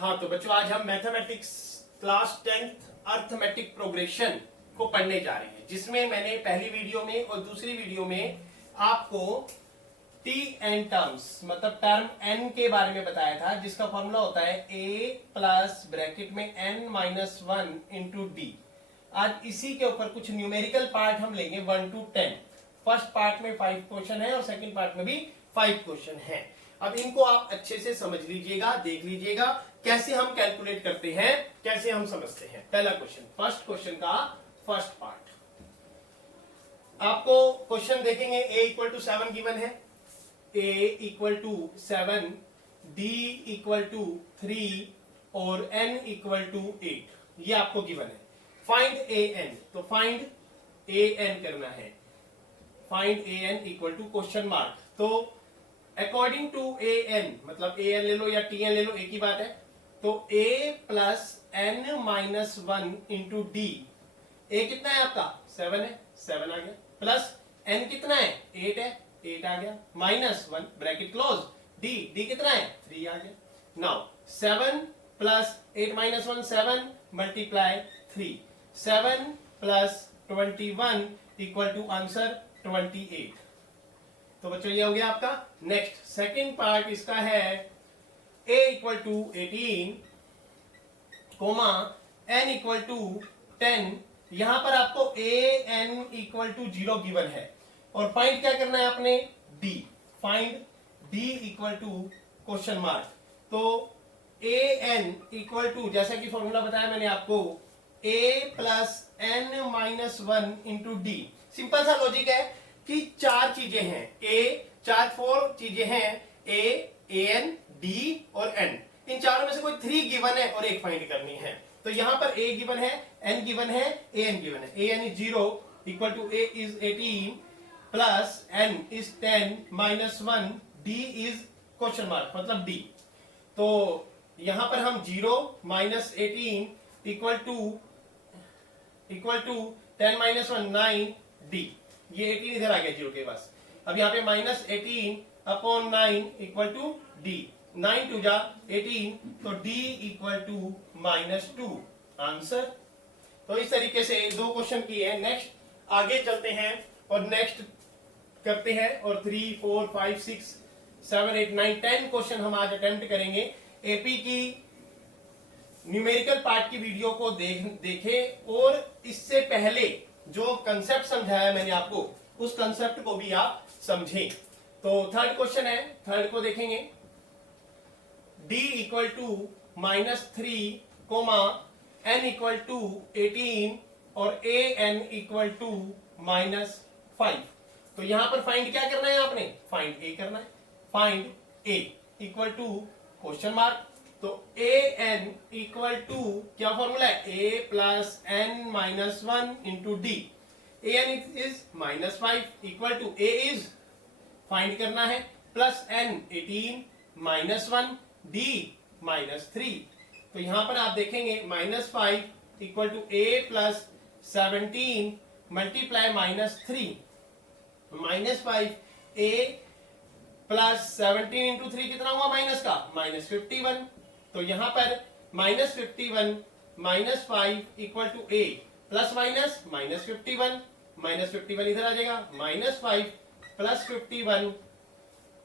हाँ तो बच्चों आज हम mathematics class 10th arithmetic progression को पढ़ने जा रहे हैं, जिसमें मैंने पहली वीडियो में और दूसरी वीडियो में आपको टी एन टर्म्स मतलब टर्म एन के बारे में बताया था, जिसका फॉर्मूला होता है ए प्लस ब्रैकेट में n minus one into d. आज इसी के ऊपर कुछ न्यूमेरिकल पार्ट हम लेंगे 1 to 10। फर्स्ट पार्ट में 5 क्वेश्चन है और सेकंड पार्ट में भी 5 क्वेश्चन है। अब इनको आप अच्छे से समझ लीजिएगा, देख लीजिएगा कैसे हम कैलकुलेट करते हैं, कैसे हम समझते हैं। पहला क्वेश्चन, फर्स्ट क्वेश्चन का फर्स्ट पार्ट। आपको क्वेश्चन देखेंगे a इक्वल टू 7 गिवन है, a equal to 7, d equal to 3 और n इक्वल टू 8, ये आपको गिवन है। फाइंड a n, तो फाइंड a n करना है। Find a n equal to question mark. तो अकॉर्डिंग टू ए एन, मतलब ए एन ले लो या टी एन ले लो, एक ही बात है। तो a plus n minus one into d, a कितना है आपका 7 है, 7 आ गया, प्लस n कितना है 8 है, 8 आ गया, माइनस 1 ब्रैकेट क्लोज, डी कितना है 3 आ गया। Now 7 plus 8 minus 1 7 multiply 3, 7 plus 21 equal to answer 28। तो बच्चों ये हो गया आपका। नेक्स्ट सेकंड पार्ट इसका है a equal to 18 comma n equal to 10। यहां पर आपको a n equal to 0 given है और फाइंड क्या करना है आपने d। Find d equal to question mark. तो a n इक्वल टू, जैसा कि फॉर्मूला बताया मैंने आपको, a plus n minus one into d. Simple सा लॉजिक है कि चार चीजें हैं, फोर चीजें हैं, a n d और n। इन चारों में से कोई 3 गिवन है और एक फाइंड करनी है। तो यहां पर a गिवन है, n गिवन है, a n गिवन है। a n is 0 equal to a is 18 plus n is 10 minus 1, d is question mark मतलब d। तो यहां पर हम 0 minus 18 equal to 10 minus 1 9 d। ये 18 इधर आ गया 0 के पास। अब यहाँ पे minus 18 upon 9 equal to d, 9 टू जा 18, तो d equal to minus 2 answer. तो इस तरीके से 2 क्वेश्चन किए हैं। नेक्स्ट आगे चलते हैं और नेक्स्ट करते हैं, और 3 4 5 6 7 8 9 10 क्वेश्चन हम आज अटेम्प्ट करेंगे। एपी की न्यूमेरिकल पार्ट की वीडियो को देखें और इससे पहले जो कंसेप्ट समझाया मैंने आपको, उस कंसेप्ट को भी आप समझें। तो थर्ड क्वेश्चन है, थर्ड को देखेंगे। d equal to minus 3 comma n equal to 18 और a n equal to minus 5। तो यहां पर फाइंड क्या करना है आपने, फाइंड a करना है। Find a equal to question mark. तो a n इक्वल टू क्या फॉर्मूला है, a plus n minus one into d. a n is minus 5 equal to a is find करना है plus n 18 minus 1 d minus 3। तो यहां पर आप देखेंगे minus 5 equal to a plus 17 multiply minus 3, minus 5 a plus 17 into 3 कितना हुआ minus का, माइनस 51। तो यहां पर minus 51 minus 5 equal to a plus minus minus 51, minus 51 इधर आ जाएगा, minus 5 plus 51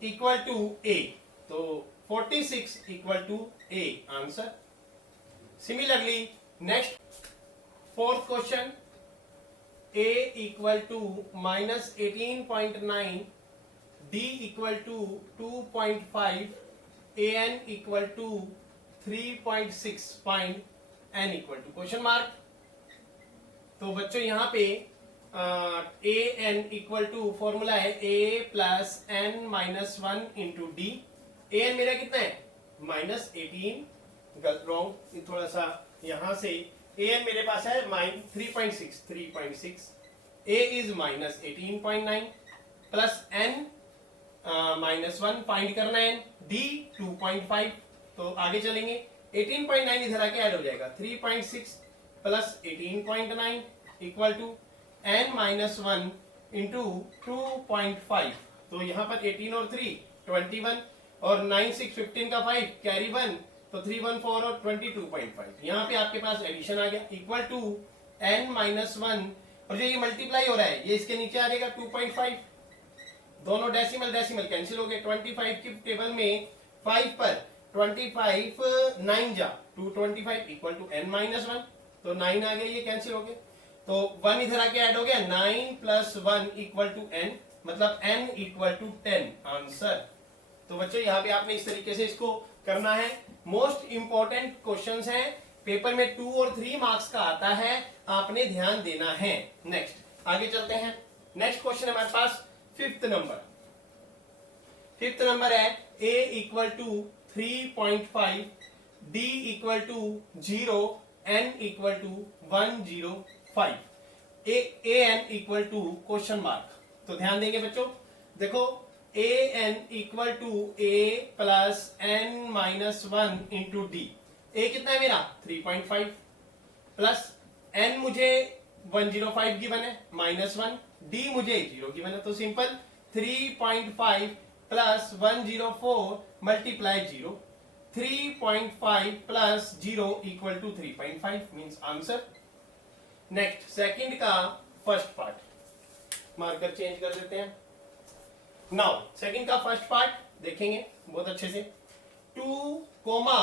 equal to a। तो 46 equal to a answer. Similarly next fourth question, a equal to minus 18.9, d equal to 2.5, an equal to 3.6, find n equal to question mark. तो बच्चों यहाँ पे a n equal to formula है a plus n minus one into d. a n मेरा कितना है minus 18, गलत wrong, थोड़ा सा यहां से a n मेरे पास है 3.6, a is minus 18.9 plus n minus 1 find करना है, d 2.5। तो आगे चलेंगे, 18.9 इधर आके ऐड हो जाएगा, 3.6 plus 18.9 equal to n minus 1 into 2.5। तो यहां पर 18 और 3 21 और 9 6 15 का 5 कैरी 1 तो 314 और 22.5, यहाँ पे आपके पास एडिशन आ गया इक्वल टू n माइनस 1, और जो ये मल्टीप्लाई हो रहा है ये इसके नीचे आ जाएगा 2.5, दोनों डेसिमल डेसिमल कैंसिल हो गए। 25 की टेबल में 5 पर 25 9 जा 225 इक्वल टू n माइनस 1, तो 9 आ गया, ये कैंसिल हो गया, तो 1 इधर आके ऐड हो गया, 9 प्लस 1 इक्वल टू n, मतलब n इक्वल टू 10 आंसर। तो बच्चों यहाँ पे आपने इस तरीके से इसको करना है। मोस्ट इंपॉर्टेंट क्वेश्चंस हैं, पेपर में 2 और 3 मार्क्स का आता है, आपने ध्यान देना है। नेक्स्ट आगे चलते हैं। नेक्स्ट क्वेश्चन हमारे पास फिफ्थ नंबर है a equal to 3.5, d equal to 0, n equal to 105, a n equal to question mark. तो ध्यान देंगे बच्चों, देखो a n equal to a plus n minus 1 into d. a कितना है मेरा 3.5 प्लस n मुझे 105 गिवन है माइनस 1, d मुझे 0 गिवन है, तो simple 3.5 plus 104 multiply 0, 3.5 plus 0 equal to 3.5 means answer. Next second का फर्स्ट पार्ट, मार्कर चेंज कर देते हैं। नाउ सेकंड का फर्स्ट पार्ट देखेंगे बहुत अच्छे से। 2 कोमा,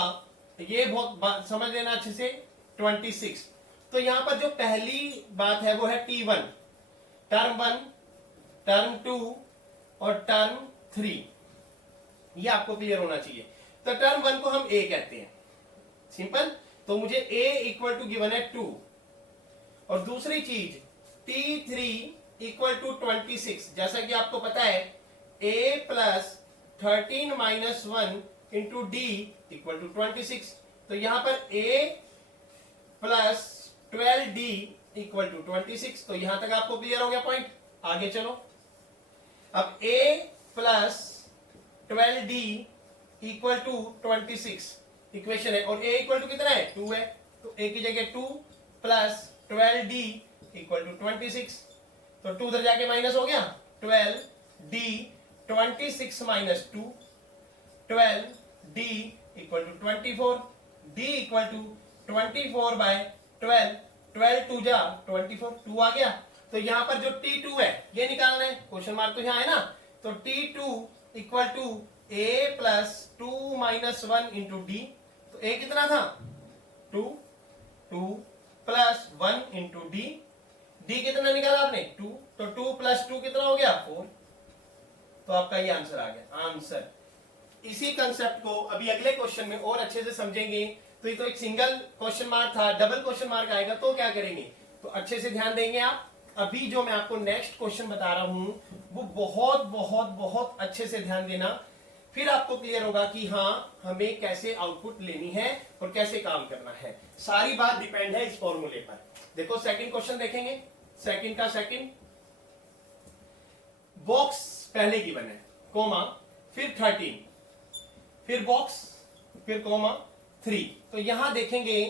ये बहुत समझ लेना अच्छे से, 26। तो यहां पर जो पहली बात है वो है T1, टर्म 1, टर्म 2 और टर्म 3, ये आपको क्लियर होना चाहिए। तो टर्म 1 को हम a कहते हैं, सिंपल। तो मुझे a इक्वल टू गिवन है 2, और दूसरी चीज T3 इक्वल टू 26, जैसा कि आपको पता है a plus 13 minus 1 into d equal to 26, तो यहां पर a plus 12d equal to 26, तो यहां तक आपको क्लियर हो गया पॉइंट। आगे चलो, अब a plus 12d equal to 26 equation है, और a इक्वल टू कितना है 2 है, तो a की जगह 2 प्लस 12d इक्वल टू 26, तो 2 उधर जाके माइनस हो गया, 12d 26 minus 2, 12d equal to 24, d equal to 24 by 12, 12 2 जा 24, 2 आ गया। तो यहां पर जो T2 है ये निकालना है, क्वेश्चन मार्क तो यहां है ना, तो T2 equal to a plus 2 minus 1 into d, तो a कितना था 2, 2 प्लस 1 इंटू डी, डी कितना निकाला आपने 2, तो 2 प्लस 2 कितना हो गया 4, तो आपका ये आंसर आ गया आंसर। इसी कंसेप्ट को अभी अगले क्वेश्चन में और अच्छे से समझेंगे। तो ये तो एक सिंगल क्वेश्चन मार्क था, डबल क्वेश्चन मार्क आएगा तो क्या करेंगे, तो अच्छे से ध्यान देंगे आप। अभी जो मैं आपको नेक्स्ट क्वेश्चन बता रहा हूं वो बहुत बहुत बहुत अच्छे से ध्यान देना, फिर आपको क्लियर होगा कि हाँ हमें कैसे आउटपुट लेनी है और कैसे काम करना है। सारी बात डिपेंड है इस फॉर्मूले पर। देखो सेकंड क्वेश्चन देखेंगे, सेकंड का सेकंड बॉक्स पहले गिवन है, कोमा फिर 13, फिर बॉक्स फिर कोमा 3। तो यहां देखेंगे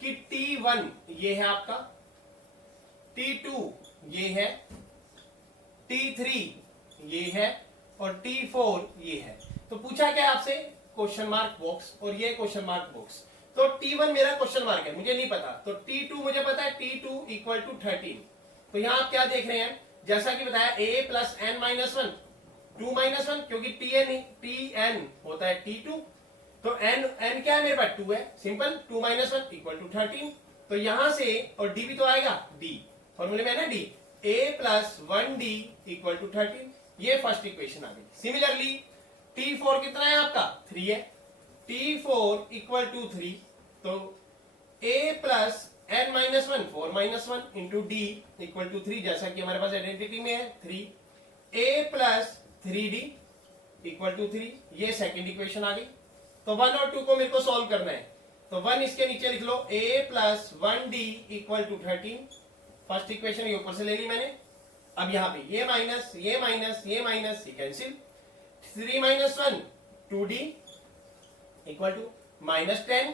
कि T1 ये है आपका, T2 ये है, T3 ये है और T4 ये है। तो पूछा क्या आपसे क्वेश्चन मार्क बॉक्स और ये क्वेश्चन मार्क बॉक्स। तो T1 मेरा क्वेश्चन मार्क है, मुझे नहीं पता, तो T2 मुझे पता है, T2 इक्वल टू 13। तो यहां आप क्या देख रहे हैं, जैसा कि बताया a plus n minus 1, 2 minus 1, क्योंकि Tn होता है T2, तो n क्या है मेरे पास 2 है, सिंपल 2 माइनस 1 इक्वल टू 13। तो यहां से, और d भी तो आएगा, d फॉर्मूले में है ना, d a plus 1d equal to 13, ये फर्स्ट इक्वेशन आ गई। सिमिलरली T4 कितना है आपका 3 है, T4 इक्वल टू 3, तो a plus n minus 1 4 minus 1 into d equal to 3, जैसा कि हमारे पास आइडेंटिटी में है 3, a plus 3d equal to 3, ये सेकेंड इक्वेशन आ गई। तो 1 और 2 को मेरे को सॉल्व करना है, तो 1 इसके नीचे लिख लो, a plus 1d equal to 13, first equation ये ऊपर से ले ली मैंने। अब यहाँ पे ये माइनस ये माइनस ये माइनस ये cancel, 3 minus 1 2d equal to minus 10,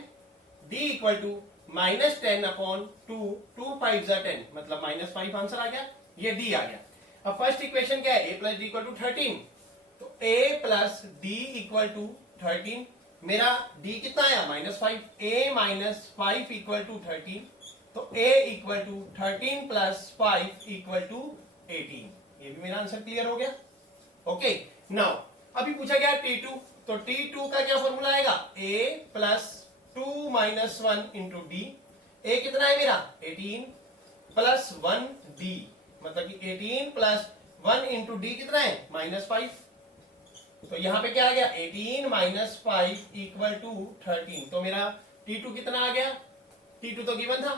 d equal to minus 10 upon 2, 2 5 10, मतलब माइनस 5 आंसर आ गया, ये d आ गया। अब फर्स्ट इक्वेशन क्या है, a plus d equal to 13, तो a plus d equal to 13 मेरा d कितना आया -5, a -5 इक्वल टू 13, तो a equal to 13 plus 5 equal to 18। ये भी मेरा आंसर क्लियर हो गया। ओके, नाउ अभी पूछा गया T2, तो T2 का क्या फॉर्मूला आएगा, a plus 2 minus 1 into d. a कितना है मेरा 18 प्लस 1d, मतलब कि 18 प्लस 1 इंटू डी कितना है -5। तो यहां पे क्या आ गया 18 माइनस 5 इक्वल टू 13। तो मेरा T2 कितना आ गया, T2 तो गिवन था,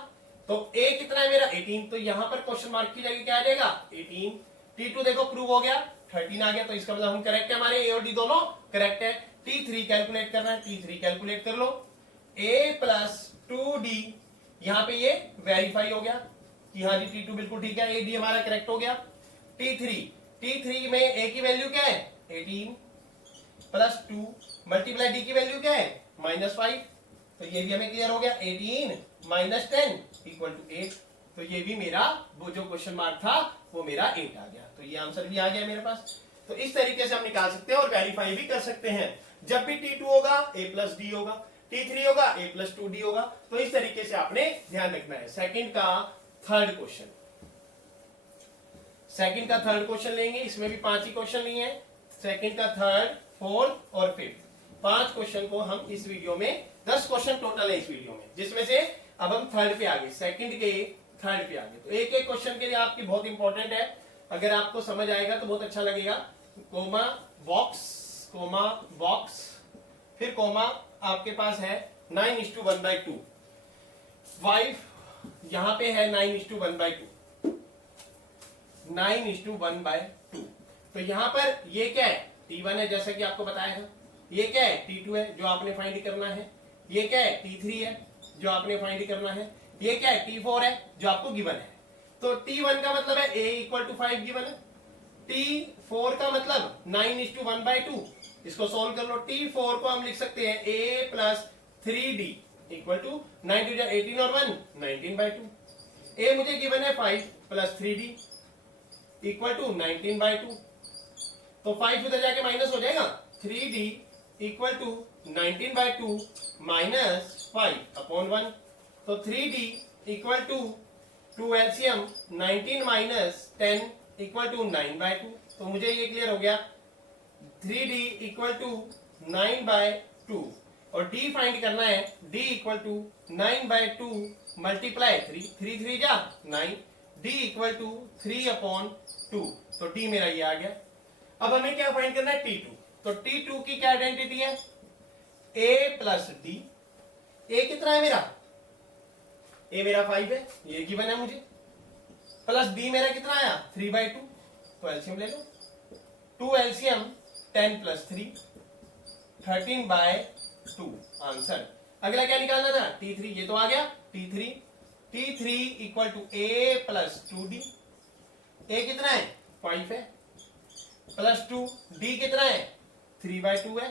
तो A कितना है मेरा 18, तो यहां पर क्वेश्चन मार्क की जगह क्या आ जाएगा 18। T2 देखो प्रूव हो गया, 13 आ गया, तो इसका मतलब हम करेक्ट है, हमारे A और D दोनों करेक्ट है। T3 कैलकुलेट करना है, T3 कैलकुलेट कर लो, A प्लस 2D, यहां पे ये वेरीफाई हो गया कि हाँ जी T2 बिल्कुल ठीक है, A D हमारा करेक्ट हो गया। T3 में A की वैल्यू क्या है 18 प्लस 2 मल्टीप्लाई डी की वैल्यू क्या है -5, तो ये भी हमें क्लियर हो गया, 18 माइनस 10 इक्वल टू 8। तो ये भी मेरा वो जो क्वेश्चन मार्क था वो मेरा 8 आ गया, तो ये आंसर भी आ गया मेरे पास। तो इस तरीके से हम निकाल सकते हैं और वेरीफाई भी कर सकते हैं। जब भी T2 होगा A प्लस डी होगा, T3 होगा A प्लस 2D होगा, तो इस तरीके से आपने ध्यान रखना है। सेकंड का थर्ड क्वेश्चन लेंगे, इसमें भी 5 ही क्वेश्चन लिए हैं। सेकंड का थर्ड, फोर्थ और फिफ्थ, 5 क्वेश्चन को हम इस वीडियो में, 10 क्वेश्चन टोटल है इस वीडियो में, जिसमें से अब हम थर्ड पे आ गए, सेकंड के थर्ड पे आ गए। तो एक एक क्वेश्चन के लिए आपकी बहुत इंपॉर्टेंट है, अगर आपको समझ आएगा तो बहुत अच्छा लगेगा। कोमा बॉक्स, फिर कोमा आपके पास है 9:1/2, 5 यहां पे है 9:1/2, 9:1/2। तो यहां पर ये क्या है T1 है, जैसा कि आपको बताया था। ये क्या है T2 है जो आपने फाइंड करना है। ये क्या है T3 है जो आपने फाइंड करना है। ये क्या है T4 है जो आपको गिवन है। तो T1 का मतलब है A इक्वल टू 5 गिवन है। T4 का मतलब 9:1/2, इसको सोल्व कर लो। T4 को हम लिख सकते हैं A plus 3D equal to 9 2 18 और 1 19/2। A मुझे गिवन है 5 प्लस 3D इक्वल टू 19/2, तो 5 उधर जाके माइनस हो जाएगा, 3D इक्वल टू 19/2 माइनस 5/1। तो 3D equal to 2 LCM 19 minus 10 equal to 9/2। तो मुझे ये क्लियर हो गया, 3D इक्वल टू 9/2 और D फाइंड करना है, D इक्वल टू 9/2 मल्टीप्लाई 3 3 जा 9, D इक्वल टू 3/2। तो D मेरा ये आ गया। अब हमें क्या फाइंड करना है T2, तो T2 की क्या आइडेंटिटी है A प्लस डी। A कितना है मेरा, A मेरा 5 है, ये गिवन है मुझे, प्लस D मेरा कितना आया 3/2, तो एलसीएम ले लो, 2 एलसीएम 10 प्लस 3 13/2 आंसर। अगला क्या निकालना था T3, ये तो आ गया T3 equal to A plus 2D। A कितना है 5 है प्लस 2, D कितना है 3/2 है,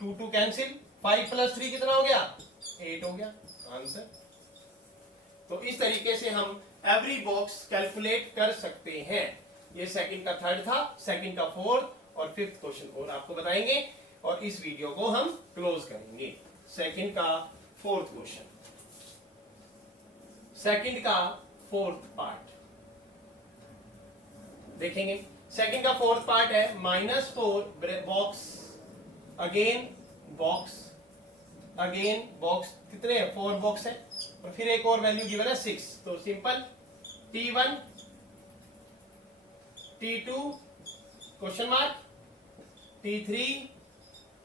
2 कैंसिल, 5 प्लस 3 कितना हो गया 8 हो गया आंसर। तो इस तरीके से हम एवरी बॉक्स कैलकुलेट कर सकते हैं। ये सेकंड का थर्ड था, सेकंड का फोर्थ और फिफ्थ क्वेश्चन और आपको बताएंगे और इस वीडियो को हम क्लोज करेंगे। सेकंड का फोर्थ क्वेश्चन, सेकंड का फोर्थ पार्ट देखेंगे। सेकंड का फोर्थ पार्ट है -4 बॉक्स अगेन बॉक्स कितने 4 बॉक्स है और फिर एक और वैल्यू गिवन है 6। तो simple T1 T2 question mark, T3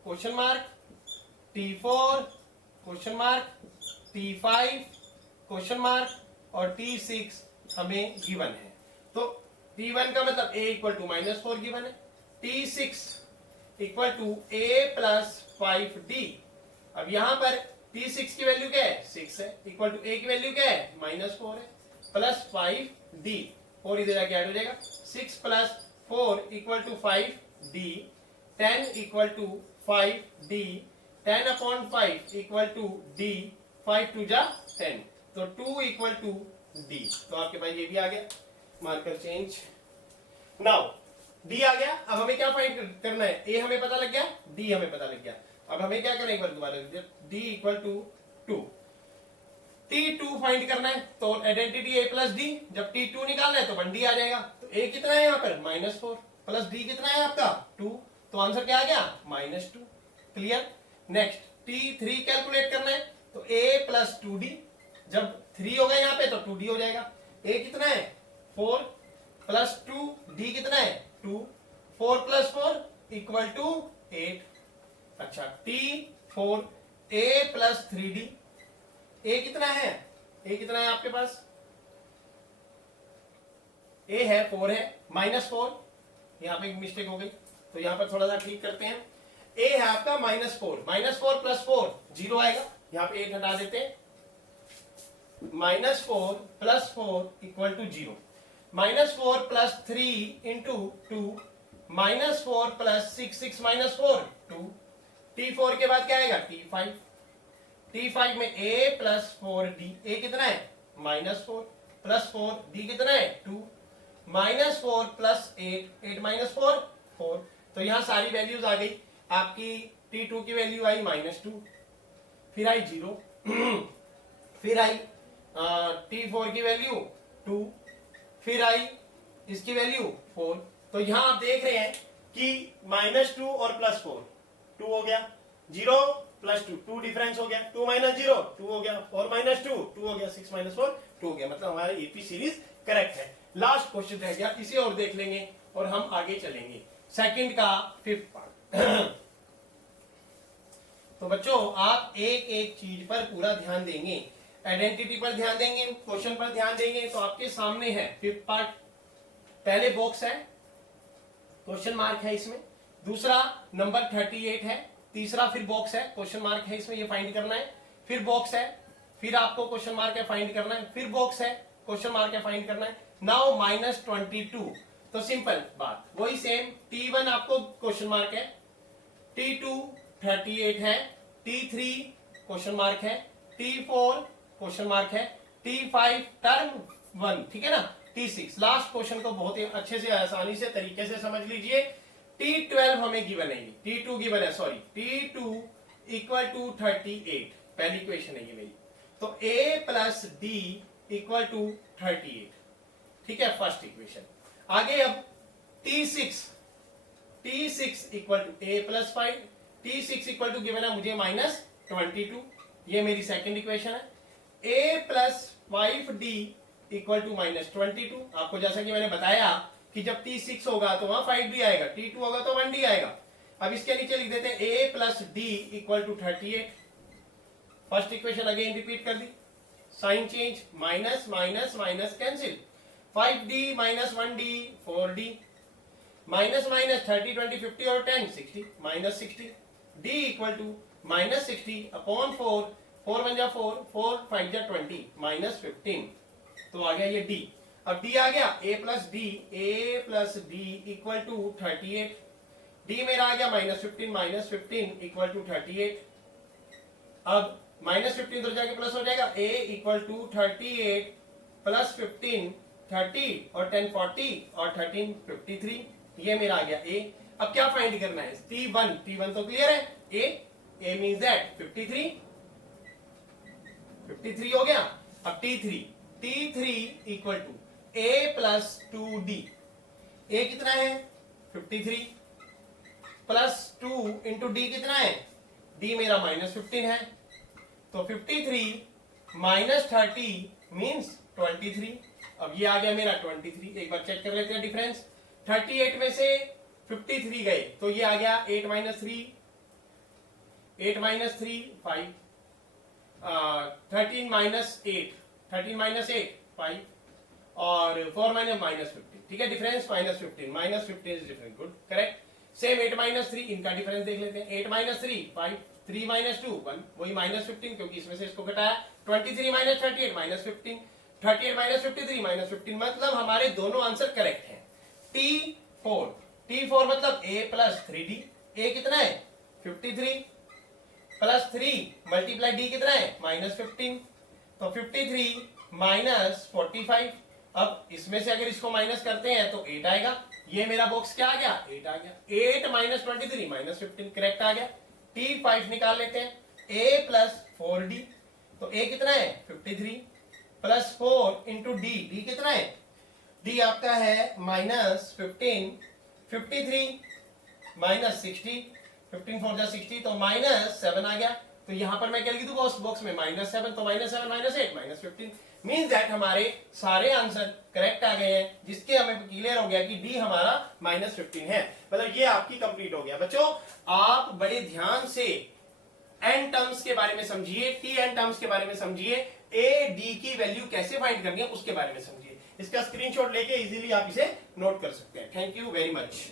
question mark, T4 question mark, T5 question mark और T6 हमें गिवन है। तो T1 का मतलब A इक्वल टू -4 गिवन है, T6 equal to A plus 5D। अब यहां पर T6 की वैल्यू क्या है 6 है, इक्वल टू A की वैल्यू क्या है -4 है, प्लस 5D, और इधर जाके ऐड हो जाएगा, 6 plus 4 equal to 5D, 10 equal to 5D, 10/5 equal to D, 5 2 जा 10, तो 2 इक्वल टू D। तो आपके पास ये भी आ गया, मार्कर चेंज। नाउ डी आ गया। अब हमें क्या फाइंड करना है, ए हमें पता लग गया, डी हमें पता लग गया। अब हमें क्या करना है, एक बार दोबारा D equal to 2, T2 find करना है। तो आइडेंटिटी A प्लस डी, जब T2 निकालना है तो 1D आ जाएगा। तो A कितना है यहाँ पर -4 प्लस D कितना है आपका 2, तो आंसर क्या आ गया -2। क्लियर। नेक्स्ट T3 कैलकुलेट करना है, तो A प्लस 2D, जब 3 होगा यहाँ पे तो 2D हो जाएगा। A कितना है 4 प्लस 2, D कितना है 2, 4 प्लस 4 इक्वल टू 8। अच्छा T4 A प्लस 3D, ए कितना है, ए कितना है आपके पास, ए है 4 है, -4, यहां पे एक मिस्टेक हो गई तो यहां पर थोड़ा सा ठीक करते हैं। ए है आपका -4, -4 प्लस 4 0 आएगा, यहां पे 8 हटा देते हैं। -4 plus 4 equal to 0, -4 plus 3 into 2, -4 plus 6, 6 minus 4 2, T4 के बाद क्या आएगा T5, T5 में A प्लस 4D, A कितना है -4 प्लस 4, D कितना है 2, -4 प्लस 8, 8 माइनस 4 4। तो यहां सारी वैल्यूज आ गई आपकी। T2 की वैल्यू आई -2, फिर आई 0, फिर आई T4 की वैल्यू 2, फिर आई इसकी वैल्यू 4। तो यहां आप देख रहे हैं कि -2 और +4 2 हो गया, 0 प्लस 2 2 डिफरेंस हो गया, 2 माइनस 0 2 हो गया, 4 माइनस 2 2 हो गया, 6 माइनस 4 2 हो गया। मतलब हमारा एपी सीरीज करेक्ट है। लास्ट क्वेश्चन रह गया, इसे और देख लेंगे और हम आगे चलेंगे। सेकंड का 5th पार्ट। तो बच्चों आप एक एक चीज पर पूरा ध्यान देंगे, आइडेंटिटी पर ध्यान देंगे, क्वेश्चन पर ध्यान देंगे। तो आपके सामने है 5th पार्ट। पहले बॉक्स है, क्वेश्चन मार्क है इसमें, दूसरा नंबर 38 है, तीसरा फिर बॉक्स है, क्वेश्चन मार्क है इसमें, ये फाइंड करना है, फिर बॉक्स है, फिर आपको क्वेश्चन मार्क है फाइंड करना है, फिर बॉक्स है, क्वेश्चन मार्क है फाइंड करना है। नाउ -22, तो सिंपल बात वही सेम। T1 आपको क्वेश्चन मार्क है, T2 38 है, T3 क्वेश्चन मार्क है, T4 क्वेश्चन मार्क है, T5 टर्म 1, ठीक है ना, T6 लास्ट क्वेश्चन को बहुत ही अच्छे से आसानी से तरीके से समझ लीजिए। T12 हमें गिवन है, T2 गिवन है, सॉरी T2 इक्वल टू 38, पहली इक्वेशन है ये मेरी। तो A plus D equal to 38, ठीक है, फर्स्ट इक्वेशन। आगे अब T6 equal to A plus 5, T6 equal to given है मुझे -22, ये मेरी सेकंड इक्वेशन है। A plus 5D equal to -22, आपको जैसा कि मैंने बताया कि जब T6 होगा तो वहां 5D आएगा, T2 होगा तो 1D आएगा। अब इसके नीचे लिख देते हैं A plus D equal to 38। First equation again repeat कर दी, sign change, minus minus minus cancel, 5D minus 1D 4D, minus minus 30 20 50 और 10 60, -60, D इक्वल टू -60 अपॉन 4, 4 1 जा 4, 4 5 जा 20, -15। तो आ गया ये D। अब D आ गया, A plus D equal to 38, D मेरा आ गया -15 इक्वल टू 38। अब -15 इधर जाके प्लस हो जाएगा, A इक्वल टू 38 प्लस 15 30 और 10 40 और 13 53, ये मेरा आ गया A। अब क्या फाइंड करना है, T1 तो क्लियर है, A मींस दैट 53 हो गया। अब T3 equal to A plus 2D, A कितना है 53 प्लस 2 इंटू D कितना है, D मेरा -15 है, तो 53 माइनस 30 मीन्स 23। अब ये आ गया मेरा 23। एक बार चेक कर लेते हैं डिफरेंस, 38 में से 53 गए तो ये आ गया 8 माइनस 3 5, 13 माइनस 8 5 और 4 माइनस 15, ठीक है, difference -15 is different, good correct. Same 8 minus 3, इनका डिफरेंस देख लेते हैं, 8 माइनस 3 5, 3 माइनस 2 1, वही -15 क्योंकि इसमें से इसको घटाया, 23 माइनस 38 -15, 38 माइनस 53 -15, मतलब हमारे दोनों आंसर करेक्ट हैं। T4 मतलब A प्लस 3D, A कितना है 53 प्लस 3 मल्टीप्लाई D कितना है -15, तो 53 माइनस 45। अब इसमें से अगर इसको माइनस करते हैं तो 8 आएगा, ये मेरा बॉक्स क्या आ गया 8 आ गया, 8 माइनस 23 माइनस 15 करेक्ट आ गया। T5 निकाल लेते हैं, a प्लस 4d, तो a कितना है 53 प्लस 4 इंटू डी, डी कितना है, डी आपका है माइनस 15, 53 माइनस 60, 15 4 जा 60 तो माइनस 7 आ गया। तो यहां पर मैं क्या लिख दूं बॉक्स में माइनस 7, तो minus 7 minus 8 minus 15 means that हमारे सारे आंसर करेक्ट आ गए हैं, जिसके हमें क्लियर हो गया कि डी हमारा माइनस 15 है। मतलब ये आपकी कंप्लीट हो गया। बच्चों आप बड़े ध्यान से एन टर्म्स के बारे में समझिए, टी एन टर्म्स के बारे में समझिए, ए डी की वैल्यू कैसे फाइंड करनी है उसके बारे में समझिए। इसका स्क्रीनशॉट लेके इजीली आप इसे नोट कर सकते हैं। Thank you very much.